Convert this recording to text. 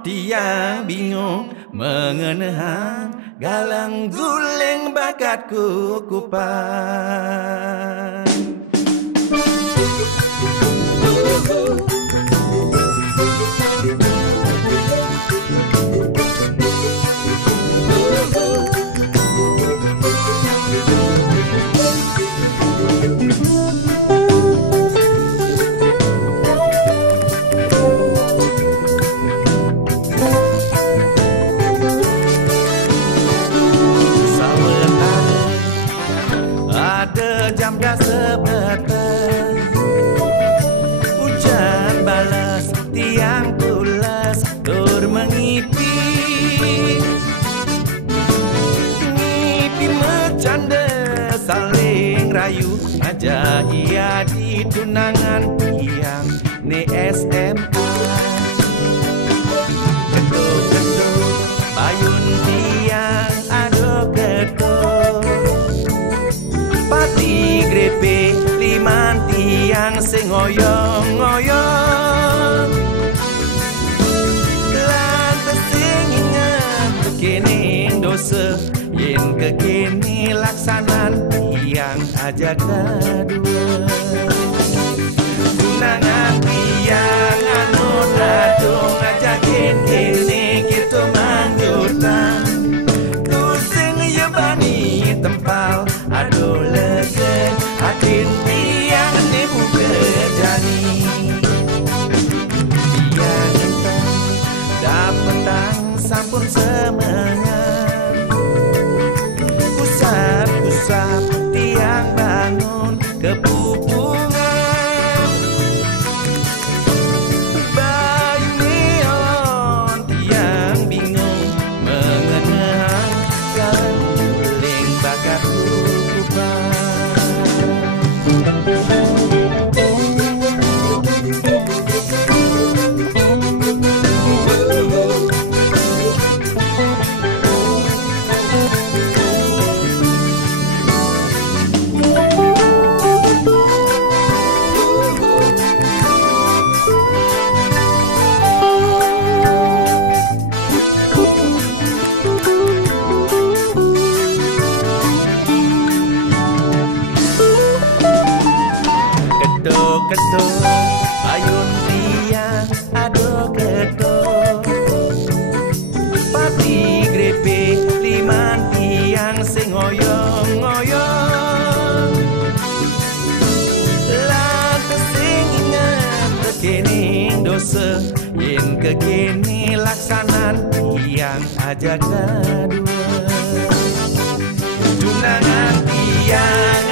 tiang bingung mengenang galang guling bakatku kupan. Jam dah sebetul, hujan balas tiang tulas tur mengipi, ngipi bercanda saling rayu aja ia di tunangan tiang ni SMA. Ketuk-ketuk bayun tiang aduh ketuk, pati grepe liman tiang sing ngoyong-ngoyong, lantas sing ingat kekening dosa yen kekene laksanan tiang aja kedua. Tunangan tiang anu dadung aja kene kita manjutan, tu sing yebani tempal aduh legen hati tiang ni buka jani. Tiang entah dapetang sampun semangat, kusap-kusap tiang bangun kepupungan. Bayu neon tiang bingung mengenang galang guling bakatku. Ketuk ayun tiang aduh ketuk, pati grepe liman tiang sing ngoyong-ngoyong, lantas sing ingat kekening dosa yen kekene laksanan tiang aja kedua. Tunangan tiang